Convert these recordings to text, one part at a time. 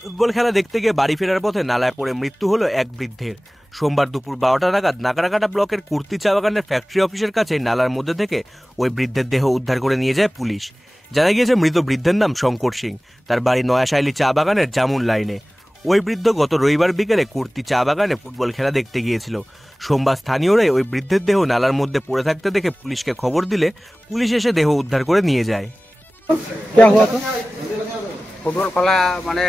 Football খেলা দেখতে গিয়ে বাড়ি ফেরার পথে নালায় পড়ে মৃত্যু হলো এক বৃদ্ধের। সোমবার দুপুর 12টা নাগাদ নাগরাকাটা ব্লকের কুর্তি চা বাগানের ফ্যাক্টরি অফিসের কাছে নালার মধ্যে থেকে ওই বৃদ্ধের দেহ উদ্ধার করে নিয়ে যায় পুলিশ। জানা গিয়েছে মৃত বৃদ্ধের নাম শঙ্কর সিং। তার বাড়ি নয়াশাইলি চা বাগানের জামুন লাইনে। ওই বৃদ্ধ গত রবিবার বিকেলে কুর্তি চা বাগানে ফুটবল খেলা দেখতে গিয়েছিল। সোমবার স্থানীয়রাই ওই বৃদ্ধের দেহ নালার মধ্যে পড়ে থাকতে দেখে পুলিশকে খবর দিলে পুলিশ এসে দেহ উদ্ধার করে নিয়ে যায়। ফুটবল খেলা মানে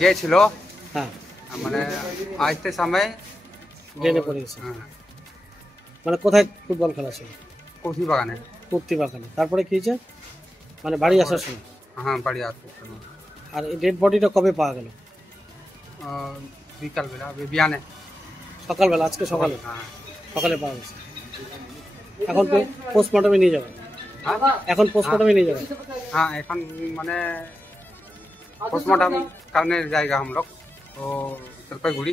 গিয়েছিল, হ্যাঁ, মানে আসতে সময় ড্রেনে পড়ে গেছে। মানে কোথায় ফুটবল খেলা ছিল? কচি বাগানে। কুর্তি বাগানে। তারপরে কি হয়েছে? মানে বাড়ি আসার সময়? হ্যাঁ, বাড়ি আসতে আর এই ডেড বডিটা কবে পাওয়া গেল? বিকালবেলা, বিয়ানে সকালবেলা, আজকে সকালে? হ্যাঁ। সকালে পাওয়া গেছে। এখন তো পোস্টমর্টমে নিয়ে যাবে? এখন পোস্টমর্টমে নিয়ে যাবে? हाँ, এখন মানে पोस्टमार्टम करने जाएगा हम लोग तो जलपाईगुड़ी।